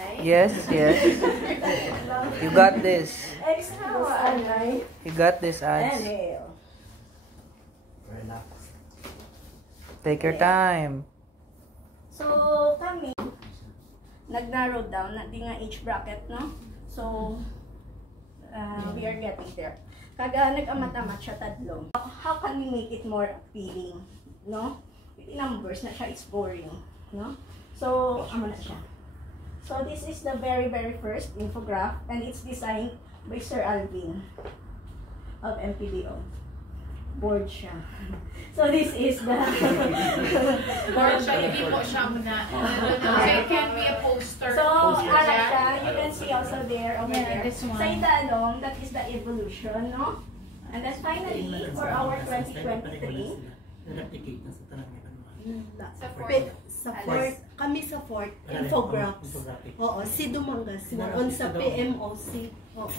Yes, yes. You got this. Exhale, Anay. You got this, Ads. Inhale. Relax. Take your time. So, kami, nag-narrow down na di nga each bracket, no? So, we are getting there. Kaga nag-amat-amat siya tadlo. How can we make it more appealing, no? With numbers na siya, it's boring, no? So, ano na siya. So, this is the very first infograph and it's designed by Sir Alvin of MPDO. Board siya. So, this is the... Board siya, hindi po siya muna. So, it can be a poster. So, ara siya, you can see also there, over there. This one. Sa italong, that is the evolution, no? And then finally, for our 2023, kami sa fourth, infographs. Oo, si Dumangas, on sa PMOC. Oo,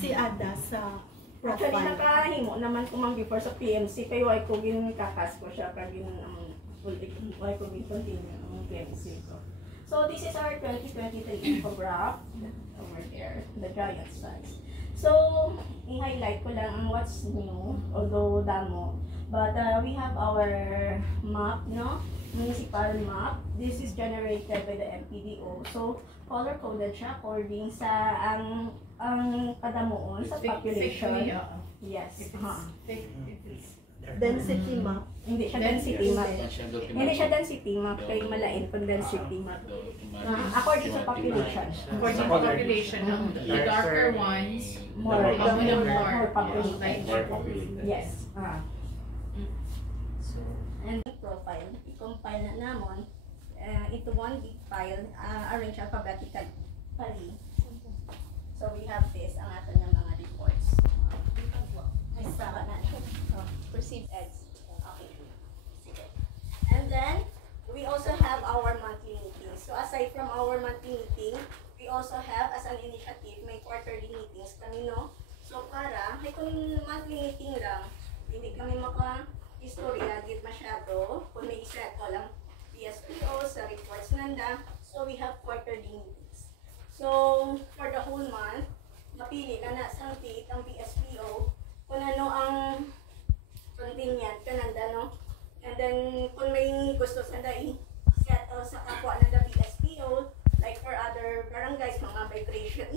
si Ada sa actually, profile. nakahimo naman ko man before sa PMC, kayo ay ko kakas ko siya, kagin ay ko continue ang PMC ko. So, this is our 2023 infograph, over there, the giant size. So, i-highlight ko lang ang what's new, although damo. But we have our map, no? Municipal map. This is generated by the MPDO. So, color-coded siya according sa ang kadamuon sa population. Yes. Density map. Hindi siya density map. Hindi siya density map. Kaya malain pag density map. According sa population. According to population, the darker ones, More population. More populated. Yes. And profile, i-compile na namon into one big file, arrange alphabetically. So we have this, ang ato ng mga reports. Ay, saka na. Perceived eggs. Okay. Sige. And then, we also have our monthly meetings. So aside from our monthly meeting, we also have as an initiative, may quarterly meetings kami, no? So para, ay kung monthly meeting lang, hindi kami istorya, git masyado, kung may iseto lang PSPO sa reports nanda. So, we have quarterly meetings. So, for the whole month, mapili na sa date ang PSPO kung ano ang convenient kananda, no? And then, kung may gusto sa i-settle sa kapwa nanda PSPO, like for other barangays, mga migration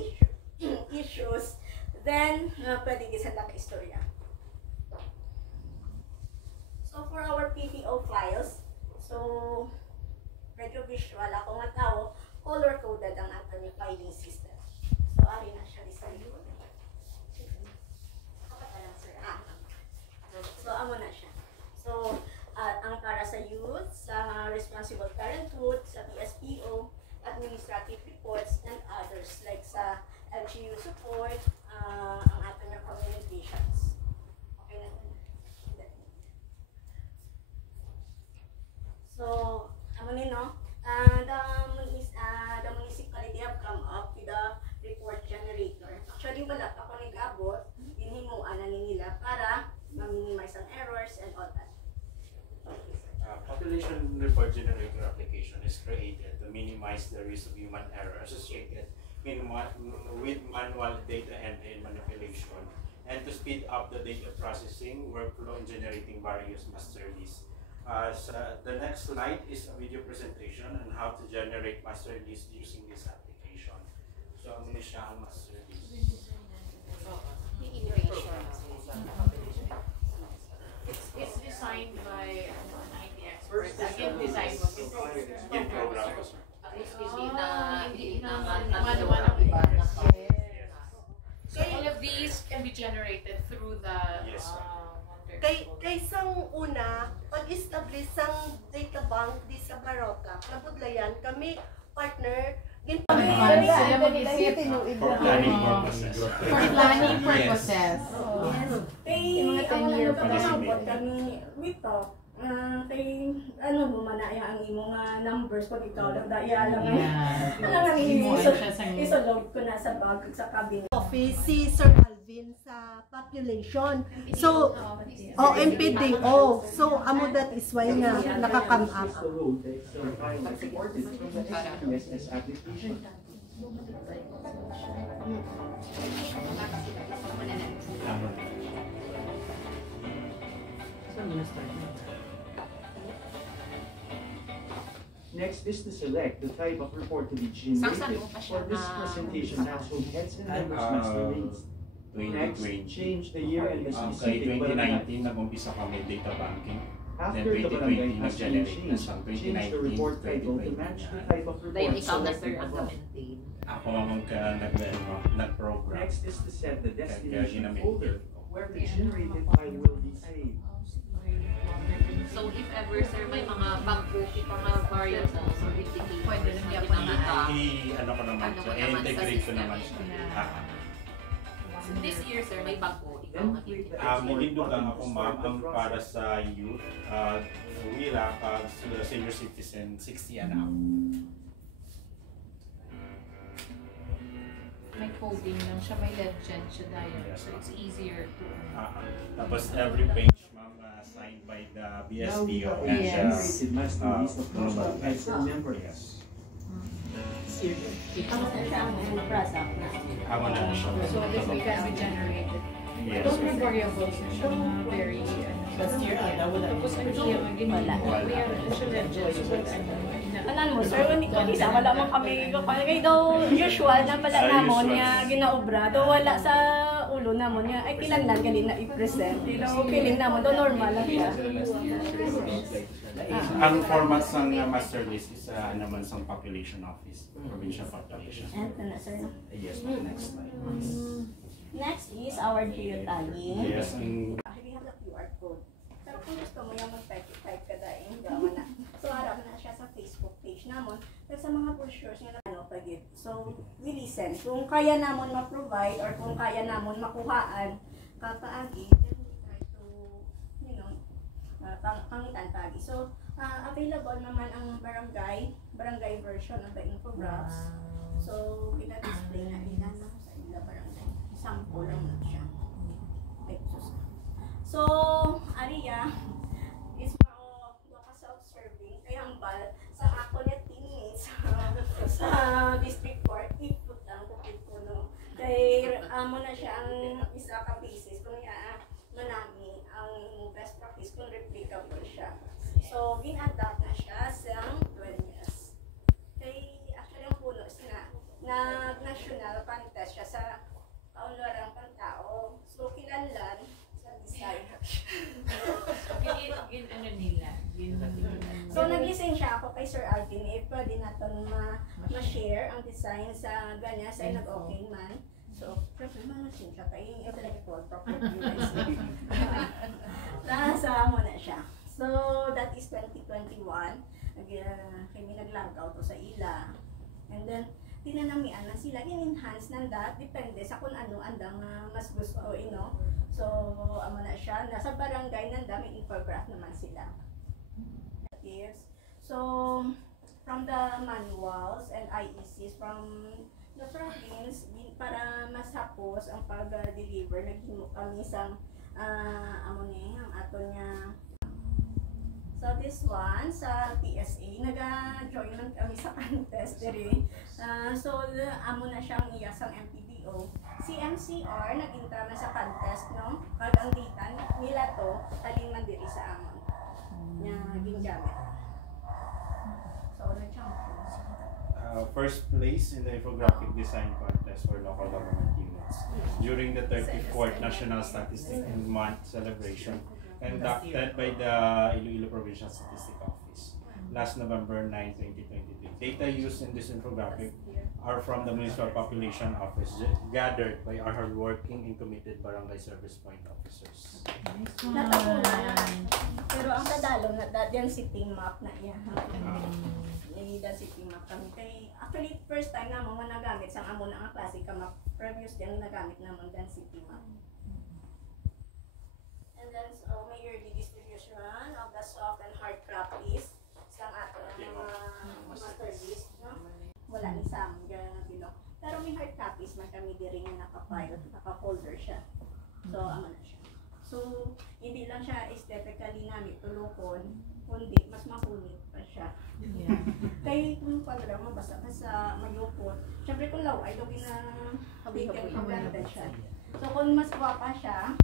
issues, then, pwede gisanda ka istorya. So, for our PPO files, so, medyo visual ako nga tao, color-coded ang ating filing system. So, ari na siya design. So, amo na siya. So, ang para sa youth, sa responsible parenthood, sa PSPO, administrative reports, and others, like sa LGU support, ang ating communications. Okay na. So, the municipality have come up with a report generator. Actually, wala pa ko nag-abot, hinimuan na nila para ma-minimize ang errors and all that. Population report generator application is created to minimize the risk of human error associated with manual data entry and manipulation, and to speed up the data processing workflow in generating various master lists. The next slide is a video presentation on how to generate master list using this application. So, ang siya ang master list. It's designed by an IT expert. Again, design mo. Yung program ko, sir. So all of these can be generated through the Kaysang una, pag-establish ang data bank di sa Baroka, Kabudlayan, kami partner, sila mag-isip For planning purposes. for planning purposes. Yes. Kay, ang nagpapasabot kami dito, kay, bumana ang imong numbers pag ikaw lang, daya lang ang isolog ko na sa bag sa cabinet. office, si Sir Alvin sa population. So, MPDO. So, amo that is why nga nakakam up. Next is to select the type of report to be generated for this presentation household heads and members master rates. Next, 2020. change the year and the Kay specific barangay. 2019, nag-umpisa kami data banking. After the barangay has been changed, change the report title to match the type of report selected above. Ako ang nag-program. Next is to set the destination ginamit folder ko. where the generated file will be saved. So if ever sir may mga bangko mga variables or indicators Pwede na lang yan ginamita. Ano ko naman Ano siya, mo naman sa integrate ko system naman niya. siya. So this year sir may bangko ikaw Then mag click the Nagindugang ako ma'am ang para sa youth, wila kag senior citizen 60 and up. May coding lang siya, may legend siya dahil. Yes, So it's easier to... Tapos every page ma'am signed by the Now we BSPO have a and generated master list of household heads and members. Yes. Ako na siya ang product na. Ako na siya. So this way can be generated. Yes. Those may variables na siya, mga very, Last year, wala. tapos hindi yung ginala. Wala. May ano siya legend. So but Alam mo, sir, isa wala man kami kay daw usual na pala namon niya ginaobra do wala sa ulo namon niya ay kinahanglan gali na i-present. Dilo feeling namon do normal lang siya. Ang format ng master list is naman sa population office, provincial population. And na sir. Yes, next slide. Next is our geotagging. Yes, ang We have the QR code. Pero kung gusto mo yung mag-type ka dahil gawa na. So, harap na siya sa Facebook page namon. Pero sa mga brochures nga na pagit. So, we listen. Kung kaya namon ma-provide or kung kaya namon makuhaan kapaagi, then we try to, you know, pangitan paagi. So, available naman ang barangay version of the infographics. So, kita-display na nila no, sa ila barangay. Sample lang na siya. Ay, sus. So, Aria is mao do ka self-serving kaya ang bal sa ako na teammates sa district court input lang ko no. Kay amo na siya ang isa ka basis kung manami ang best practice kung replicable siya. So, gin-adapt na siya sa 12 years. Kay actually ang puno na national contest siya sa kaunlaran pang tao. So, kinanlan sa design. ano nila. So, nag-lisensya ako kay Sir Alvin if pwede natin ma-share ang design sa ganyan sa nag-okay man. So, syempre ma-lisensya kay intellectual property rights. Nasa mo na siya. So, that is 2021. Kami nag-log out sa ila. And then, tinanamian na sila, in-enhance ng that, depende sa kung ano andang mas gusto, So, amo na siya, nasa barangay nanda, may infograph naman sila. Yes. So, from the manuals and IECs from the province, para mas hapos ang pag-deliver, naghimo kami sa, ang ato niya. So this one, sa PSA, nag-join lang kami sa contest diri. So, amo na siyang iyasang MPDO. Si MCR, nag-intra na sa contest, no? Pag ang data nila to, taling man diri sa amon. Nga gingamit. So, nag-champion. First place in the infographic design contest for local government units during the 34th National Statistics Month celebration conducted by the Iloilo Provincial Statistics Office last November 9, 2023. Data used in this infographic are from the Municipal Population Office gathered by our hardworking and committed barangay service point officers. Natapunan. Pero ang kadalo na density map na iya. Density map kami kay actually first time na mo nagamit sang amo na ang classic map. Previous din nagamit namon density map. And then so may yearly distribution of the soft and hard copies sa ato mga master list, no? Wala ni Sam ganun bilo. Pero may hard copies man kami diri nga naka-file, naka-folder siya. So amo na siya. So hindi lang siya aesthetically namin tulokon kundi mas makunit pa siya. Kaya kung pala mabasa-basa, mayupot. Siyempre kung law ay lagi na maganda siya. So kung mas guwapa siya,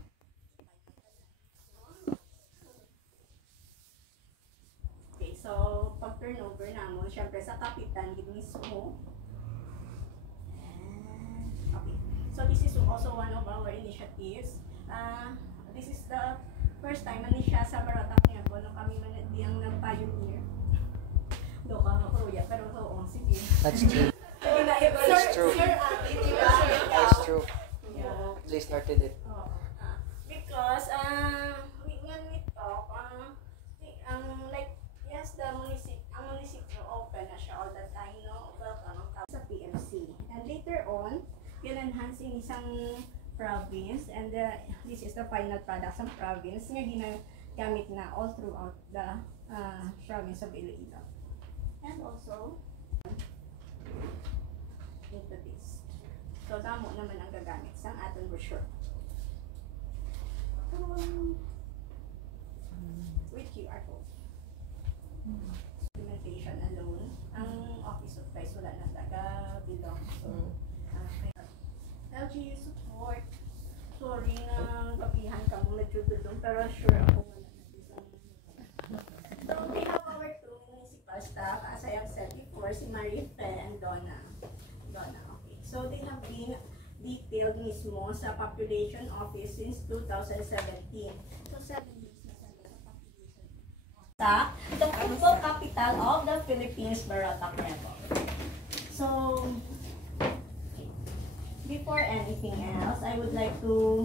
okay, so pag turnover naman, siyempre sa kapitan, yun mismo. Okay, so this is also one of our initiatives. This is the first time na siya sa Barotac Nuevo nung kami manadiyang nag-pioneer. Do ka kuya, pero oo, sige. That's true. That's true. That's true. Yeah. They started it. Because when we talk, like yes, the municipal open na siya all the time, no? Welcome sa PMC. And later on, enhancing isang province, and this is the final product ng province nga ginagamit na all throughout the province of Iloilo. And also into this. So damo naman ang gagamit sa aton brochure. With QR code. Documentation alone. Ang office supplies wala na taga-belong. So, LGU support. Sorry na kapihan ka mo nagtutulong, pero sure ako wala na isang. So we have our two municipal staff, as I have said before, si Marife and Donna. Okay. So they have been detailed mismo sa population office since 2017. So 7 years na sa population. The football capital of the Philippines, Barotac Nuevo. So before anything else, I would like to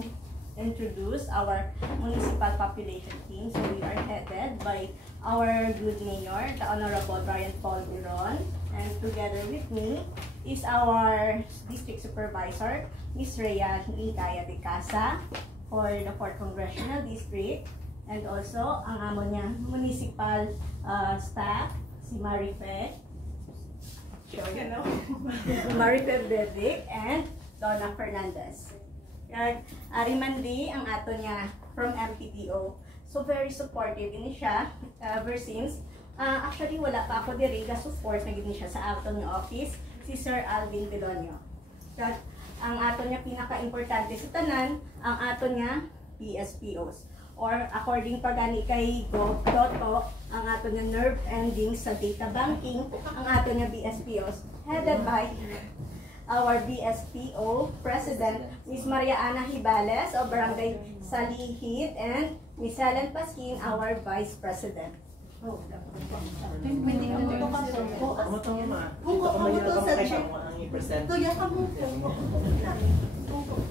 introduce our municipal population team. So we are headed by our good mayor, the Honorable Brian Paul Biron, and together with me is our district supervisor, Ms. Rhea Ligaya de Casa for the 4th Congressional District, and also ang amo niya municipal staff, si Marife, sure you know, Marife Bevic, and Donna Fernandez. Arimandi ang ato niya from MPDO. So very supportive ini siya ever since. Actually wala pa ako diri ga support na gid siya sa ato nga office, si Sir Alvin Belonio. Ang ato niya pinaka-importante sa tanan, ang ato niya PSPOs. Or according pagani kay Goto, ang ato niya nerve endings sa data banking, ang ato niya BSPOs headed by our BSPO President, Ms. Maria Ana Hibales of Barangay Salihit, and Ms. Helen Pasquin, our Vice President. Hindi ka mo ka so. Kung ko sa check. Tuya ka mo.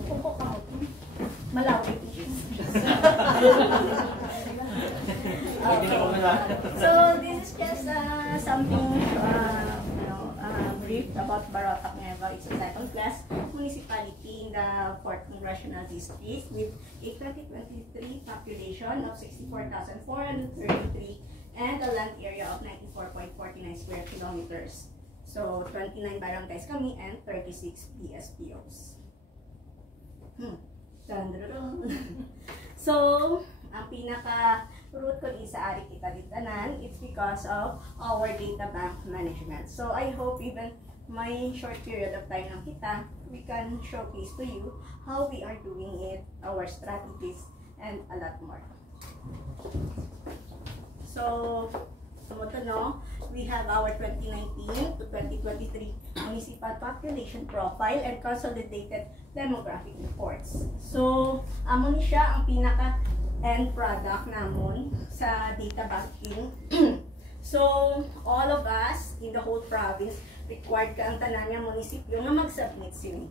Kung ko ka mo. Malawit. So this is just something brief about Barotac Nuevo. It's a second class municipality in the 4th Congressional District with a 2023 population of 64,433 and a land area of 94.49 square kilometers. So 29 barangays kami and 36 PSPOs. So, ang pinaka-root ko isa ari kita ditanan, it's because of our data bank management. So, I hope even my short period of time lang kita, we can showcase to you how we are doing it, our strategies, and a lot more. So, we have our 2019 to 2023 municipal population profile and consolidated demographic reports. So, amo ni siya ang pinaka-end product namon sa data banking. So, all of us in the whole province required ka ang tanan nga munisipyo nga mag-submit sini.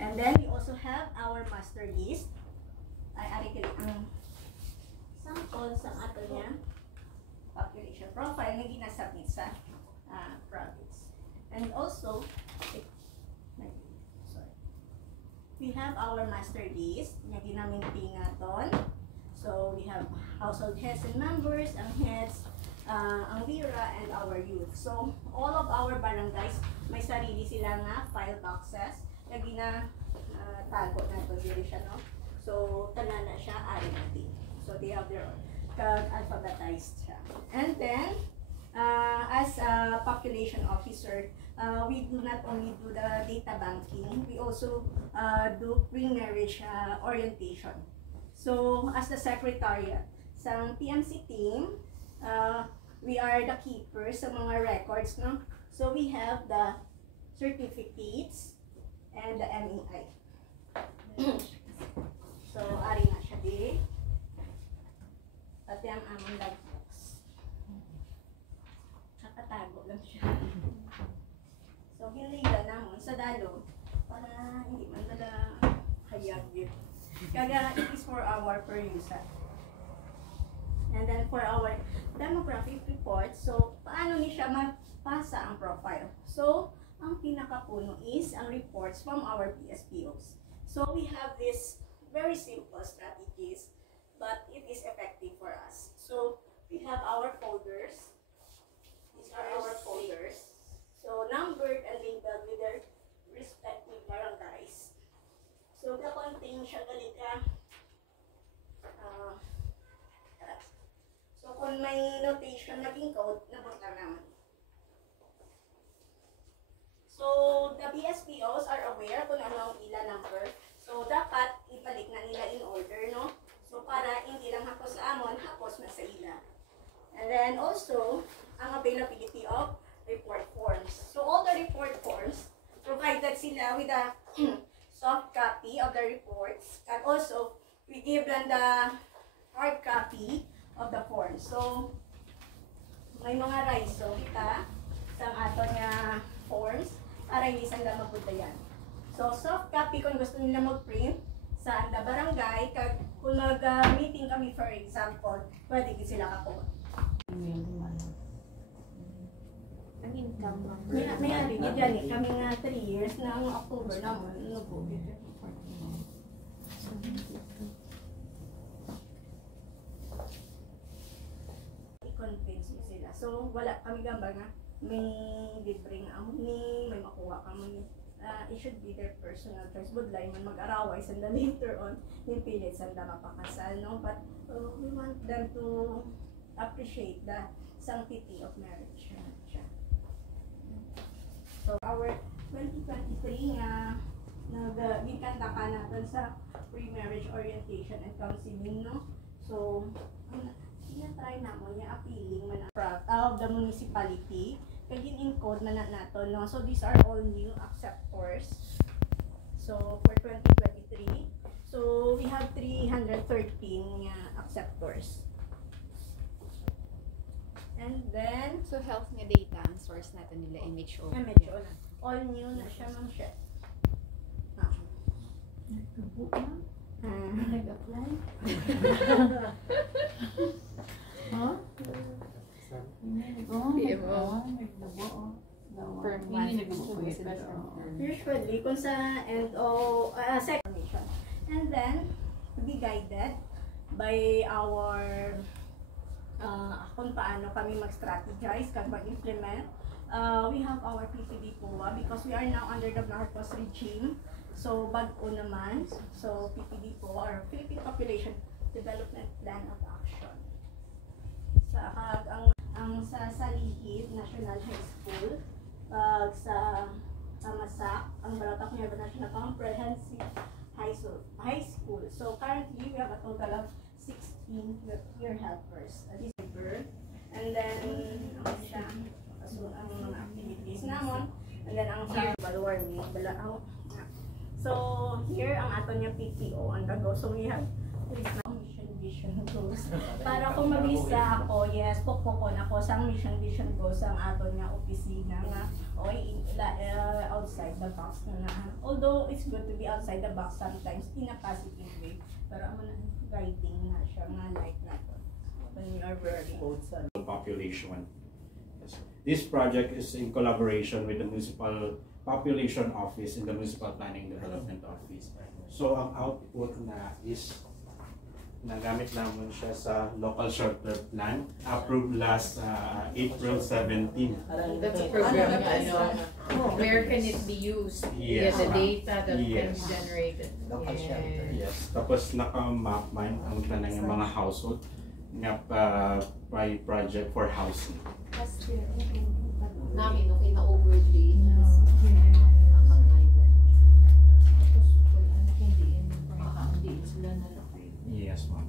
And then, we also have our master list. Ay, ari kili ang sample sa ato niya population profile na ginasubmit sa province. And also, we have our master list na ginaminti naton. So, we have household heads and members, ang heads, ang VIRA, and our youth. So, all of our barangays, may sarili sila nga file boxes na ginatago nato diri siya, no? So, tanan na siya, ari natin. So, they have their alphabetized siya. And then, as a population officer, we do not only do the data banking, we also do pre-marriage orientation. So, as the secretariat sa PMC team, we are the keepers sa mga records, no? So, we have the certificates and the MEI. So, ari na siya di. Pati ang among logbox. Nakatago lang siya. So, hinila naman sa dalo para hindi man nala hayag yun. Kaya it is for our per user. And then for our demographic report, so paano ni siya mapasa ang profile? So, ang pinakapuno is ang reports from our PSPOs. So, we have this very simple strategies, but it is effective for us. So, we have our folders. These are our folders. So, numbered and labeled with their respective barangays. So, the-contain siya galita. So, kung may notation naging code, nabunta naman. So, the BSPOs are aware kung ano ang ila number. So, dapat ibalik na nila in order, no? So, para hindi lang hapos sa amon, hapos na sa ila. And then also, ang availability of report forms. So, all the report forms, provided sila with a soft copy of the reports. And also, we give them the hard copy of the forms. So, may mga raiso kita sa ato nga forms para hindi sila mapunta yan. So, soft copy kung gusto nila mag-print sa the barangay, kung mag-meeting kami for example, pwede sila kakuha. Ang income number. May aligid yan eh. Kami nga 3 years na ang October naman. Ano po? I-convince mo sila. So, wala kami gamba nga. May libreng amuni, may makuha kami. It should be their personal choice. Budlay man mag-araway sanda later on. Yung pilit sanda mapakasal, no? But we want them to appreciate the sanctity of marriage. So, our 2023 nga nag-gikanta ka natin sa pre-marriage orientation and counseling, no? So, try na mo yung appealing man of the municipality. Kaya in-encode man nato, no? So, these are all new acceptors. So, for 2023. So, we have 313 acceptors. And then, so health nga data ang source natin nila MHO. MHO na. All new na siya, ma'am siya. Nag-apply? Usually, kung sa information. And then, to be guided by our kung paano kami mag-strategize, kung mag-implement. We have our PPD POA because we are now under the Marcos regime. So, bago naman. So, PPD POA or Philippine Population Development Plan of Action. Sa Salihid National High School, sa Tamasak, ang Baratak Nueva National Comprehensive High School. So, currently, we have a total of 16 peer helpers. And then, ang mga activities namon. And then, ang sa warming. So, here, ang ato niya PTO on the go. So, we have mission goals. Para kung mag-isa ako, yes, pukpukon ako sa mission goals ang ato niya opisina nga outside the box na. Although, it's good to be outside the box sometimes in a positive way. Pero ang guiding na siya nga like that when you are working. Population. This project is in collaboration with the Municipal Population Office and the Municipal Planning Development Office. So ang output na is nagamit naman siya sa local short-term plan approved last April 17. That's a program, where can it be used? Yes. The data that can Yes. be generated. Local shelter. Yes. Tapos naka-map man ang tanang ng mga household. nga project for housing. Namin, okay na overlay. Yes, ma'am.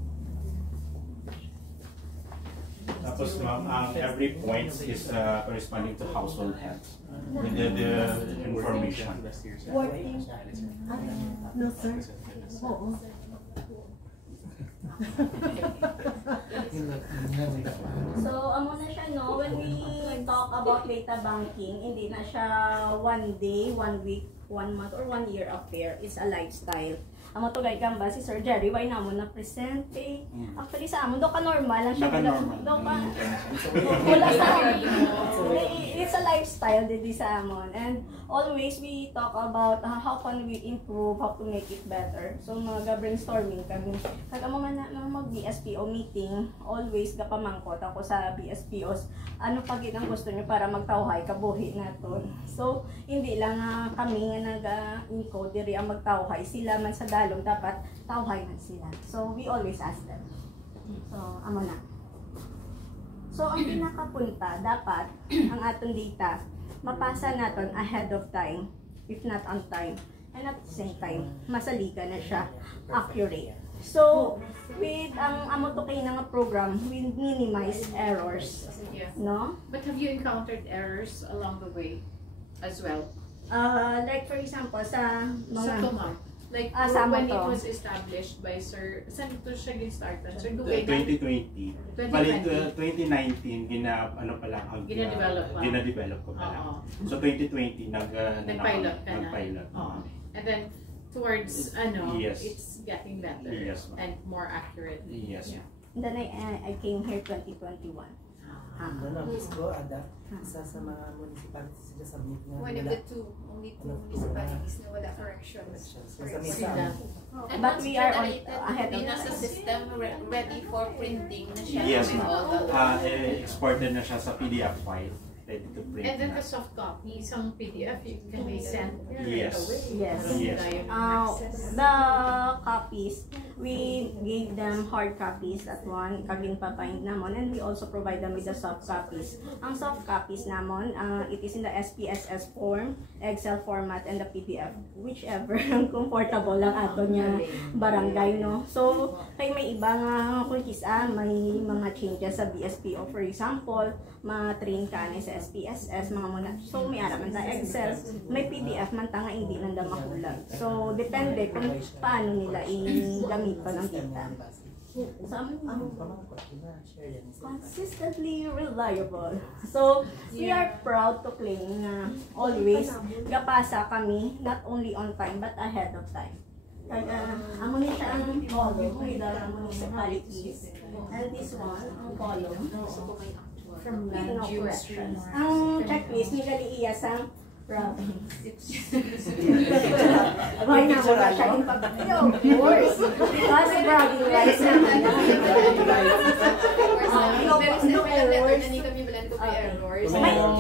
Tapos ma'am, every point is corresponding to household heads with the information. Working. No, sir. Oo. So, amo na siya, no? When we talk about data banking, hindi na siya 1 day, 1 week, 1 month, or 1 year affair. It's a lifestyle. Amo to gay gamba si Sir Jerry, why na mo na present eh. Actually sa amon do ka normal lang siya. Do ka wala sa it's a lifestyle din sa amon. And always we talk about how can we improve, how to make it better. So mag-brainstorming kami. Kag amo man na mag BSPO meeting, always gapamangkot ako sa BSPOs. Ano pa gid ang gusto niyo para magtawhay kabuhi naton. So hindi lang kami nga nag-encode diri ang magtawhay, sila man sa dalong dapat tawhay man sila. So we always ask them. So amo na. So ang pinakapunta dapat ang aton data mapasa naton ahead of time, if not on time, and at the same time masaliga na siya accurate. So with ang amo to kay nga program, we minimize errors. Yeah. No? But have you encountered errors along the way as well? Like for example sa mga Tuma. Like when it was established by Sir, saan ito siya gin-startan? Sir, 2020. Bali 2019 ano pa lang gina-develop ko pa lang. So 2020 nag-pilot ka na. Nag-pilot. And then towards yes. it's getting better and more accurate. Yes. Yeah. And then I came here 2021. Gusto adapt isa sa mga municipalities sila submit nga One of the only two municipalities na wala corrections. But we are on ahead of Nasa system ready for printing na siya. Yes, ma'am. Exported na siya sa PDF file. Ready to print. And then the soft copy, isang PDF, you can be sent right Yes. away. Yes. Yes. The copies, we gave them hard copies at one, kagin papaint namon, and we also provide them with the soft copies. Ang soft copies namon, it is in the SPSS form, Excel format, and the PDF, whichever ang comfortable lang ato niya barangay, no? So, kay may iba nga kung kisa, may mga changes sa BSPO, for example, ma-train ka na sa SPSS, mga muna. So, may araman sa Excel, may PDF man tanga hindi nanda makulag. So, depende kung paano nila i-gamit pa ng data. So, consistently reliable. So, we are proud to claim na always gapasa kami, not only on time, but ahead of time. Kaya, amo ni siya ang column with the municipalities. And this one, ang column, from land corrections. Ang checklist ni Galiia sa province. Why na mo na siya yung pag-video? Of course. Kasi bragging rights na.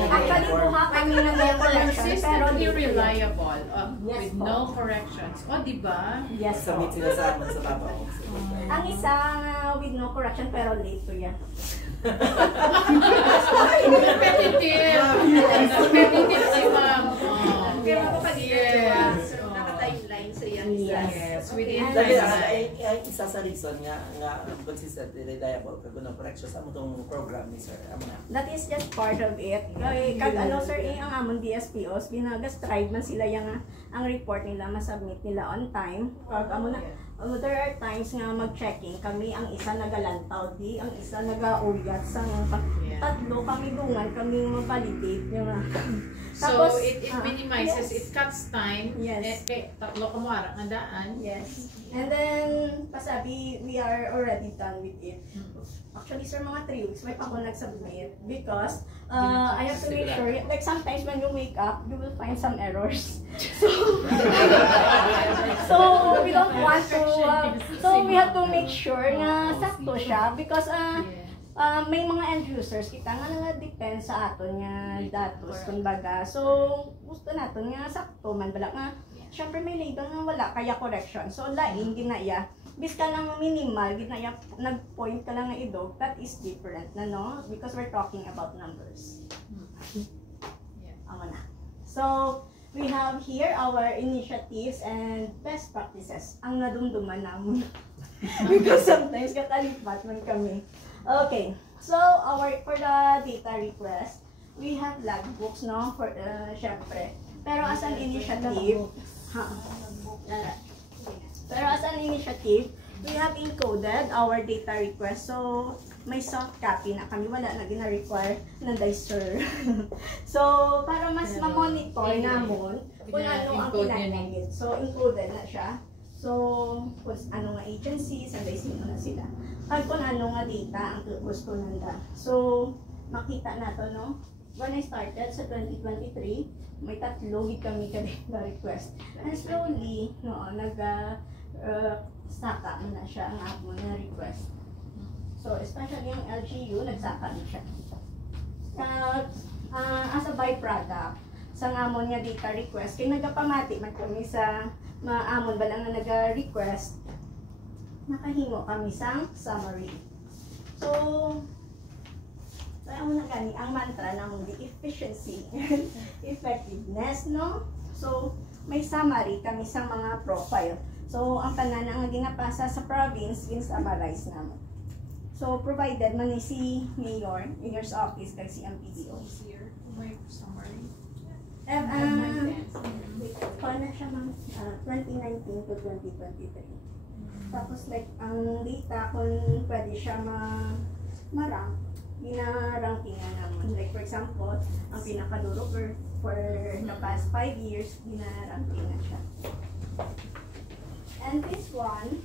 Actually, kuha kami ng no corrections. Pero Consistently reliable with no corrections. O, diba? Yes. Submit sila sa amin sa babaw. Ang isang with no correction pero late to yan. Competitive! Competitive si ma'am. Pero kapag Yes. naka-timeline sa yan. Yes. Within Dahil time. ay isa sa reason nga consistent reliable kag no correction sa among program ni sir. Amo na. That is just part of it. Kag ano sir, ang amon DSPOs, ginaga-strive man sila yung ang report nila, masubmit nila on time. Kag amo na, there are times nga mag-checking kami, ang isa nagalantaw di, ang isa naga-uyat sa tatlo kami dungan, kami mag-validate yung So, it minimizes, yes. it cuts time. Yes. Tatlo ka mo harap na daan. Yes. And then, pasabi, we are already done with it. Actually, sir, mga 3 weeks, may pa ako nag-submit because I have to make sure, like sometimes when you wake up, you will find some errors. So we don't want to, so we have to make sure na sakto siya because may mga end users kita nga depend sa aton nga datos kumbaga. So gusto naton nga sakto man bala nga syempre may label nga wala kaya correction. So lain ginaya bis ka lang minimal, nag-point ka lang ng idog, that is different na, no? Because we're talking about numbers. Ako na. So, we have here our initiatives and best practices. Ang nadumduman namin. Because sometimes katalipat man kami. Okay. So, for the data request, we have logbooks, no? For, syempre. Pero as an initiative, we have encoded our data request. So, may soft copy na kami. Wala na gina-require na dicer. So, para mas ma-monitor namon kung ano ang kinakagit. So, encoded na siya. So, kung ano nga agencies, and sino na sila. At kung ano nga data ang gusto nanda. So, makita na to, no? When I started sa 2023, may 3 kami ka request. And slowly, no, saka na siya ang ako na request. So, especially yung LGU, nagsaka na siya. As a byproduct, sa amon nga data request, kaya nagapamati man kami sa maamon ba lang na nag-request, nakahimo kami sa summary. So, kaya mo na gani, ang mantra ng the efficiency and effectiveness, no? So, may summary kami sa mga profile. So, ang tanan ang ginapasa sa province, in-summarize namin. So, provided man ni si Mayor's Office, kag si MPDO. Here, may summary. Paano siya mang 2019 to 2023. Tapos like, ang data kung pwede siya ma-rank, gina-rankingan naman. Like for example, ang pinakaduro for the past 5 years, gina-rankingan siya. And this one,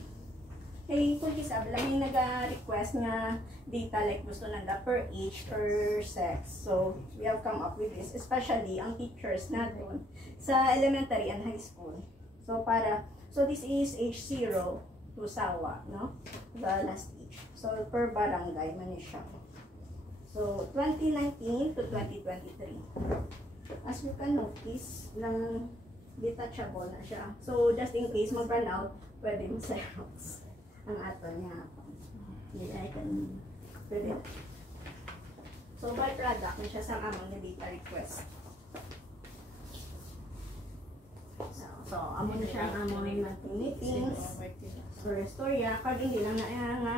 kay kung isabi lang yung nag-request nga data like gusto nanda per age, per sex. So, we have come up with this, especially ang teachers natin sa elementary and high school. So, this is age 0 to sawa, no? The last age. So, per barangay man siya. So, 2019 to 2023. As you can notice, lang detachable na siya. So, just in case mag-run out, pwede mo Xerox ang ato niya. I can put it. So, by product na siya sa among na data request. So among na siya ang among monthly meetings. So, storya, kag hindi lang na nga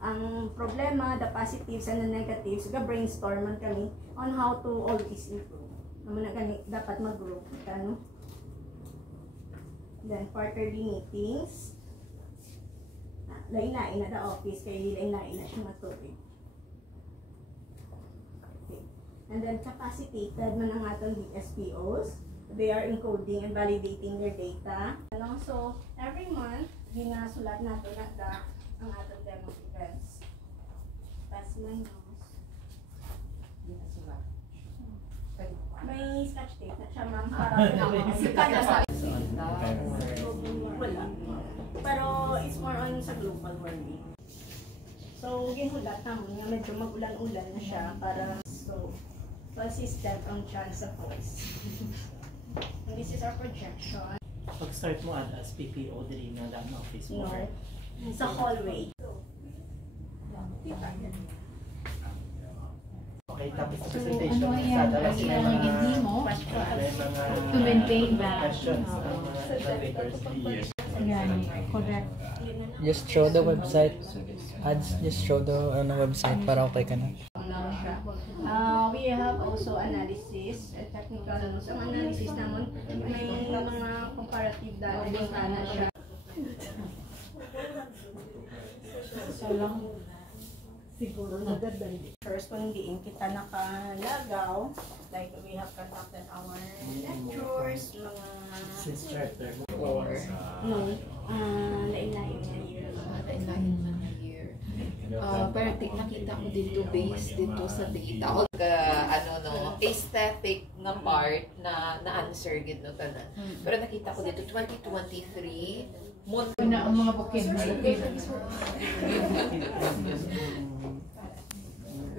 ang problema, the positives and the negatives, ga-brainstorm man kami on how to always improve. Naman na gani, dapat mag-group ka, no? Then, quarterly meetings. Lain-lain na the office, kaya lain-lain na siya matubig. Okay. And then, capacitated man ang atong DSPOs. They are encoding and validating their data. And also, every month, ginasulat nato na ang atong demo events. Pass my nose. May scotch tape na siya, ma'am, para wala. Pero it's more on sa global warming. So, ginulat naman nga medyo mag-ulan-ulan na siya para consistent ang chance of voice. And this is our projection. Pag-start mo as PPO, dili nga lang na office mo. No. Sa hallway. Okay, tapos presentation. Ano yan? Ang hindi mo to maintain that. Questions. Yes. Yan, correct. Just show the website. Just show the website para okay ka na. We have also analysis, technical. So, ang analysis naman, may mga comparative data din na siya. So lang, siguro nagaganda. First, kung hindi kita nakalagaw, like we have conducted our lectures, mga Starter. lain-lain na year. Lain-lain man na year. Pero nakita ko dito based dito sa data. Aesthetic na part na answer gid no tanan. Pero nakita ko dito 2023 Na ang mga bukid.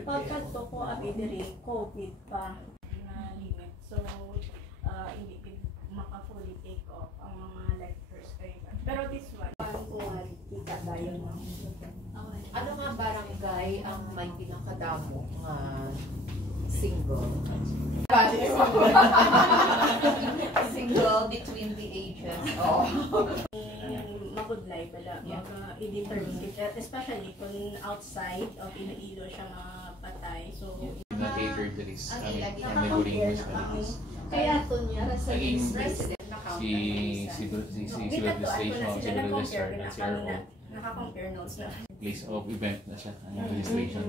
Pagkadto ko abi diri COVID pa na limit. So hindi maka fully take off ang mga lectures kayo. Pero this one, kung kita dayon mo. Ano nga barangay ang may pinakadamo single? Single between the ages. Oh. Mabudlay pala, i-determine, especially kung outside of Iloilo siya mapatay. So, na-cater to this Ang neighboring municipalities. kaya ito niya, Naging resident civil registration, civil registrar at CRO. Naka-compare notes na. Place of event na siya, ang registration.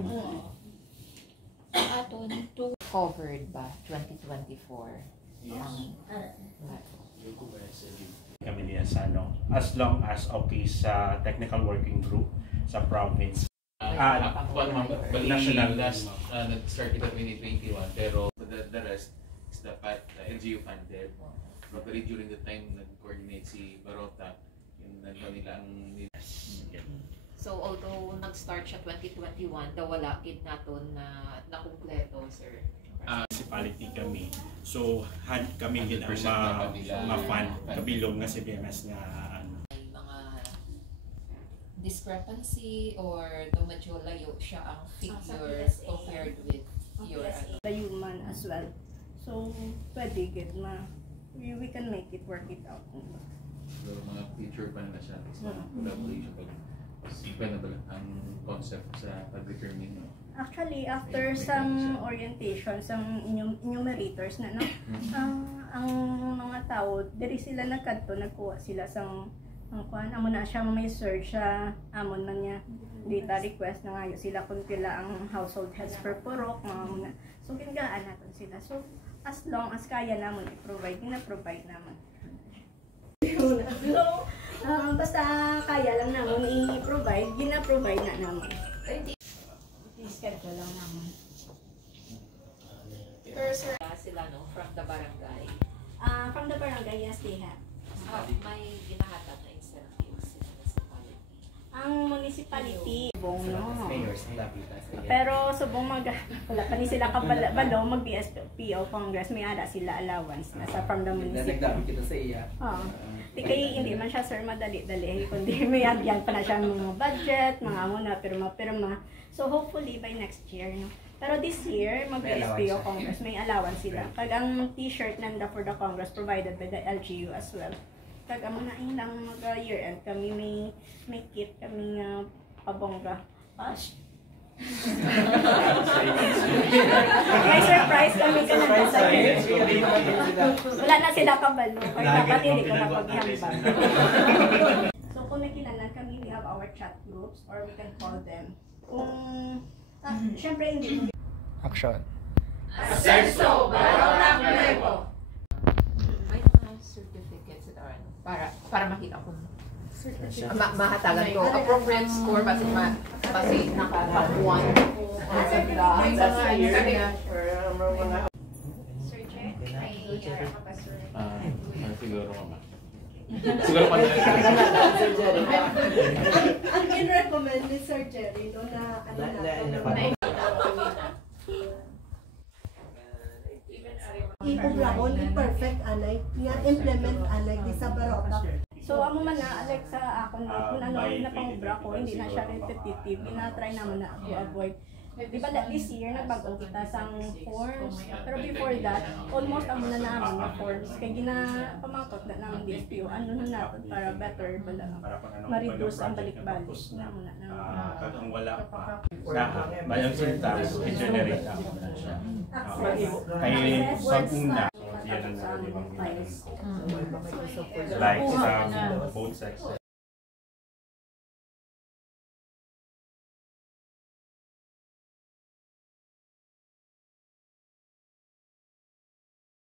Covered ba 2024? Kami niya sa as long as okay sa technical working group sa province. National last nag-start ito 2021 pero the rest is the LGU funded. Probably during the time nag-coordinate si Barota, yung nila ang So although nag-start siya 2021, wala gid naton na nakumpleto, sir. Municipality kami. So kami din ang ma-fund kabilog nga si BMS nga May mga discrepancy or medyo layo siya ang figure compared with your The human as well. So, pwede gid we can make it work it out. So, mga future pa na siya sa collaboration pwede ba ang concept sa pag-determine Actually, after some orientation, some enumerators na, no? Ang mga tao, diri sila nagkadto, nagkuha sila sa amo na siya may search sa amon man niya data request na ngayon sila kung pila ang household heads per purok, mga muna. So, ginagaan natin sila. So, as long as kaya namon i-provide, gina-provide naman. So, basta kaya lang namon i-provide, gina-provide na naman. I-schedule lang naman. Pero sir, sila from the barangay? From the barangay, yes, they have. May ginahatag na incentives sa municipality? Ang municipality, subong Mayors ang lapitas. Pero subong wala pa ni sila kabalo, mag-BSPO Congress, may ada sila allowance na sa from the municipality. Nagdami kita sa iya. Kaya hindi man siya sir madali-dali, kundi may agyan pa na siya mga budget, mga muna, pirma. So hopefully by next year, no? Pero this year, mag-SPO Congress, may allowance sila. Pag ang t-shirt nanda for the Congress provided by the LGU as well. Pag ang mga ilang mag-year end kami, may kit kami pabongga. Pash! May surprise kami ka na sa wala na sila kabalo. Kaya dapat hindi ko na paghambang. So kung may kilalan kami, we have our chat groups or we can call them. Siyempre hindi. Action. Ascenso, Barota Nuevo. May mga certificates na para makita ko. Mahatagan ko appropriate score base naka-1 Sir Che, may harap ka ba, sir? siguro mama. Siguro pa Ang in-recommend ni Sir Jerry doon na i-ugrahon, i-perfect anay, nga implement anay di sa Barota. So amo man na Alexa ako na kung ano na pang-ubra ko, hindi na siya repetitive. Ina-try naman na to avoid. Di ba this year nagbago kita sa forms, pero before that almost amo na namin na forms kay ginapamangkot na ng DSPO ano na natin para better bala ma-reduce ang balik-balik namo na pag ang wala pa may ang syntax i-generate ako na siya. Kaya pag una yan ang nalibang like both sexes